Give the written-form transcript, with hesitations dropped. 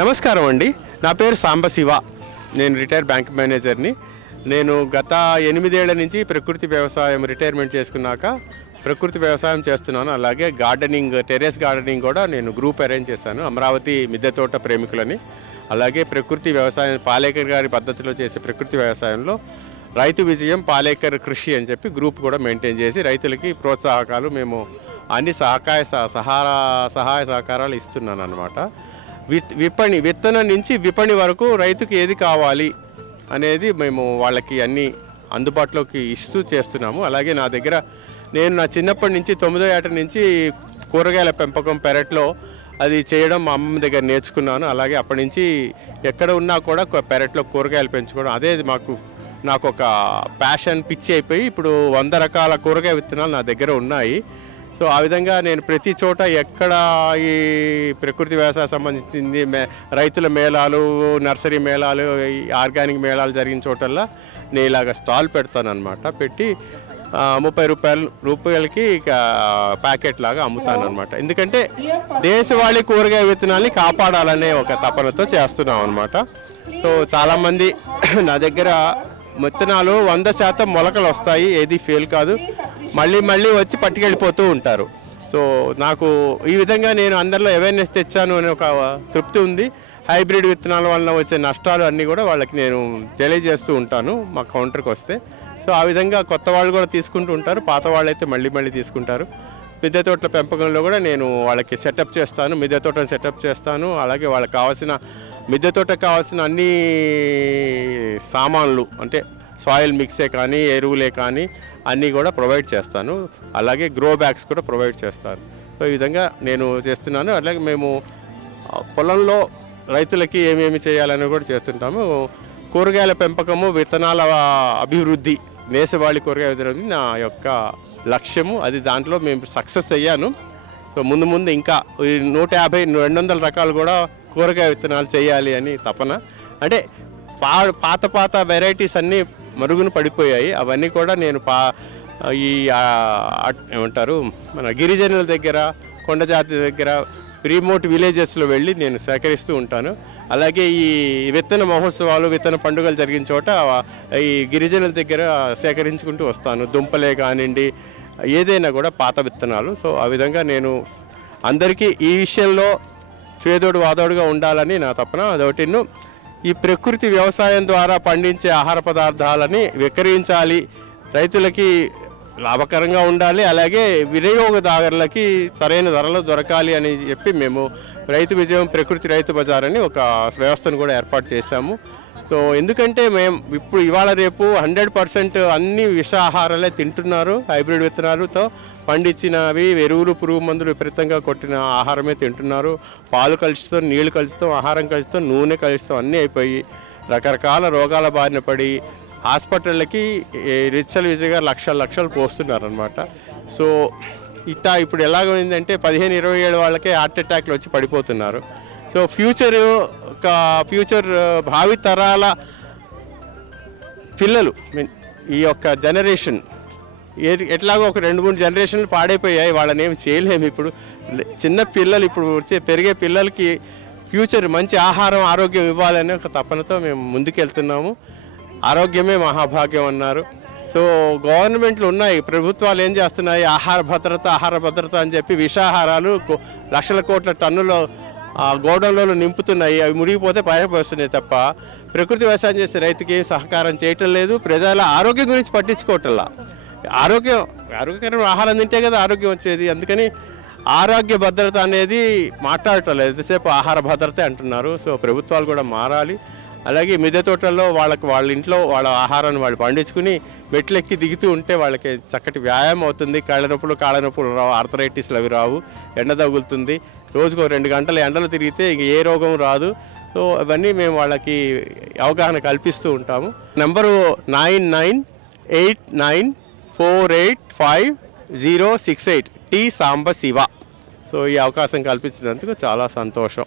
నమస్కారం అండి. నా పేరు సాంబశివ. నేను రిటైర్డ్ బ్యాంక్ మేనేజర్ని. నేను గత 8 ఏళ్ల నుంచి ప్రకృతి వ్యవసాయం రిటైర్మెంట్ చేసుకున్నాక ప్రకృతి వ్యవసాయం చేస్తున్నాను. అలాగే గార్డెనింగ్, టెర్రస్ గార్డెనింగ్ కూడా నేను గ్రూప్ అరేంజ్ చేశాను, అమరావతి మిద్దె తోట ప్రేమికులని. అలాగే ప్రకృతి వ్యవసాయం పాలేకర్ గారి పద్ధతిలో చేసే ప్రకృతి వ్యవసాయంలో రైతు విజయం పాలేకర్ కృషి అని చెప్పి గ్రూప్ కూడా మెయింటైన్ చేసి రైతులకి ప్రోత్సాహకాలు మేము అన్ని సహాయ సహకారాలు ఇస్తున్నాను అన్నమాట. విత్తనం నుంచి విపణి వరకు రైతుకి ఏది కావాలి అనేది మేము వాళ్ళకి అన్నీ అందుబాటులోకి ఇస్తూ చేస్తున్నాము. అలాగే నా దగ్గర నేను నా చిన్నప్పటి నుంచి 9వ ఏట నుంచి కూరగాయల పెంపకం పెరట్లో అది చేయడం మా అమ్మ దగ్గర నేర్చుకున్నాను. అలాగే అప్పటి నుంచి ఎక్కడ ఉన్నా కూడా పెరట్లో కూరగాయలు పెంచుకోవడం అదే నాకు ఒక ప్యాషన్, పిచ్చి అయిపోయి ఇప్పుడు 100 రకాల కూరగాయ విత్తనాలు నా దగ్గర ఉన్నాయి. సో ఆ విధంగా నేను ప్రతి చోట ఎక్కడ ఈ ప్రకృతి వ్యవసాయం సంబంధించింది రైతుల మేళాలు, నర్సరీ మేళాలు, ఆర్గానిక్ మేళాలు జరిగిన చోటల్లా నేను ఇలాగ స్టాల్ పెడతాను అనమాట. పెట్టి 30 రూపాయలకి ప్యాకెట్ లాగా అమ్ముతాను అనమాట. ఎందుకంటే దేశవాళీ కూరగాయ విత్తనాల్ని కాపాడాలనే ఒక తపనతో చేస్తున్నాం అనమాట. సో చాలామంది నా దగ్గర విత్తనాలు 100% మొలకలు వస్తాయి, ఏది ఫెయిల్ కాదు, మళ్ళీ వచ్చి పట్టుకెళ్ళిపోతూ ఉంటారు. సో నాకు ఈ విధంగా నేను అందరిలో అవేర్నెస్ తెచ్చాను అనే ఒక తృప్తి ఉంది. హైబ్రిడ్ విత్తనాల వల్ల వచ్చే నష్టాలు అన్నీ కూడా వాళ్ళకి నేను తెలియజేస్తూ ఉంటాను మా కౌంటర్కి వస్తే. సో ఆ విధంగా కొత్త వాళ్ళు కూడా తీసుకుంటూ ఉంటారు, పాత వాళ్ళు అయితే మళ్ళీ తీసుకుంటారు. మిద్దె తోటల పెంపకంలో కూడా నేను వాళ్ళకి సెటప్ చేస్తాను, మిద్దె తోటను సెటప్ చేస్తాను. అలాగే వాళ్ళకి కావాల్సిన మిద్దె తోటకు కావాల్సిన అన్ని సామాన్లు అంటే సాయిల్ మిక్సే కానీ, ఎరువులే కానీ అన్నీ కూడా ప్రొవైడ్ చేస్తాను. అలాగే గ్రో బ్యాగ్స్ కూడా ప్రొవైడ్ చేస్తాను. సో ఈ విధంగా నేను చేస్తున్నాను. అలాగే మేము పొలంలో రైతులకి ఏమేమి చేయాలని కూడా చేస్తుంటాము. కూరగాయల పెంపకము, విత్తనాల అభివృద్ధి, దేశవాళీ కూరగాయ అభివృద్ధి నా యొక్క లక్ష్యము. అది దాంట్లో మేము సక్సెస్ అయ్యాను. సో ముందు ఇంకా 150-200 రకాలు కూడా కూరగాయ విత్తనాలు చేయాలి అని తపన. అంటే పాత వెరైటీస్ అన్నీ మరుగున పడిపోయాయి. అవన్నీ కూడా నేను ఏమంటారు మన గిరిజనుల దగ్గర, కొండజాతి దగ్గర, రిమోట్ విలేజెస్లో వెళ్ళి నేను సేకరిస్తూ ఉంటాను. అలాగే ఈ విత్తన మహోత్సవాలు, విత్తన పండుగలు జరిగిన చోట ఈ గిరిజనుల దగ్గర సేకరించుకుంటూ వస్తాను. దుంపలే కానివ్వండి, ఏదైనా కూడా పాత విత్తనాలు. సో ఆ విధంగా నేను అందరికీ ఈ విషయంలో చేదోడు వాదోడుగా ఉండాలని నా తపన. అదొకటి. ఈ ప్రకృతి వ్యవసాయం ద్వారా పండించే ఆహార పదార్థాలని విక్రయించాలి, రైతులకి లాభకరంగా ఉండాలి, అలాగే వినియోగదారులకి సరైన ధరలో దొరకాలి అని చెప్పి మేము రైతు విజయం ప్రకృతి రైతు బజార్ అని ఒక వ్యవస్థను కూడా ఏర్పాటు చేశాము. సో ఎందుకంటే మేము ఇవాళ రేపు 100% అన్ని విషాహారాలే తింటున్నారు. హైబ్రిడ్ విత్తనాలతో పండించినవి, ఎరువులు, పురుగు మందులు విపరీతంగా కొట్టిన ఆహారమే తింటున్నారు. పాలు కలుషితం, నీళ్లు కలుషితం, ఆహారం కలుషితం, నూనె కలుషితం అన్నీ అయిపోయి రకరకాల రోగాల బారిన పడి హాస్పిటళ్ళకి విజయగా లక్షలు పోస్తున్నారనమాట. సో ఇప్పుడు ఎలాగైందంటే 15-20 వాళ్ళకే హార్ట్ అటాక్లు వచ్చి పడిపోతున్నారు. సో ఫ్యూచర్ భావి తరాల పిల్లలు, ఈ యొక్క జనరేషన్ ఎట్లాగో ఒక 2-3 జనరేషన్లు పాడైపోయాయి. వాళ్ళని ఏమి చేయలేము. ఇప్పుడు చిన్న పిల్లలు, ఇప్పుడు పెరిగే పిల్లలకి ఫ్యూచర్ మంచి ఆహారం, ఆరోగ్యం ఇవ్వాలనే ఒక తపనతో మేము ముందుకెళ్తున్నాము. ఆరోగ్యమే మహాభాగ్యం అన్నారు. సో గవర్నమెంట్లు ఉన్నాయి, ప్రభుత్వాలు ఏం చేస్తున్నాయి, ఆహార భద్రత అని చెప్పి విషాహారాలు లక్షల కోట్ల టన్నుల గోడౌన్లలో నింపుతున్నాయి. అవి మురిగిపోతే పైపోస్తున్నాయి తప్ప ప్రకృతి వ్యవసాయం చేసే రైతుకి సహకారం చేయటం లేదు. ప్రజల ఆరోగ్యం గురించి పట్టించుకోవటంలా. ఆరోగ్యకరమైన ఆహారం తింటే కదా ఆరోగ్యం వచ్చేది. అందుకని ఆరోగ్య భద్రత అనేది మాట్లాడటం లేదు, ఎంతసేపు ఆహార భద్రత అంటున్నారు. సో ప్రభుత్వాలు కూడా మారాలి. అలాగే మిద్దె తోటల్లో వాళ్ళ ఇంట్లో వాళ్ళ ఆహారాన్ని వాళ్ళు పండించుకుని మెట్లెక్కి దిగుతూ ఉంటే వాళ్ళకి చక్కటి వ్యాయామం అవుతుంది. కాళ్ళ నొప్పులు రావు, ఆర్థరైటిస్లు అవి రావు. ఎండ తగులుతుంది, రోజుకో 2 గంటలు ఎండలు తిరిగితే ఇంక ఏ రోగం రాదు. సో అవన్నీ మేము వాళ్ళకి అవగాహన కల్పిస్తూ ఉంటాము. Number 9989485068 T Sambasiva. సో ఈ అవకాశం కల్పించినందుకు చాలా సంతోషం.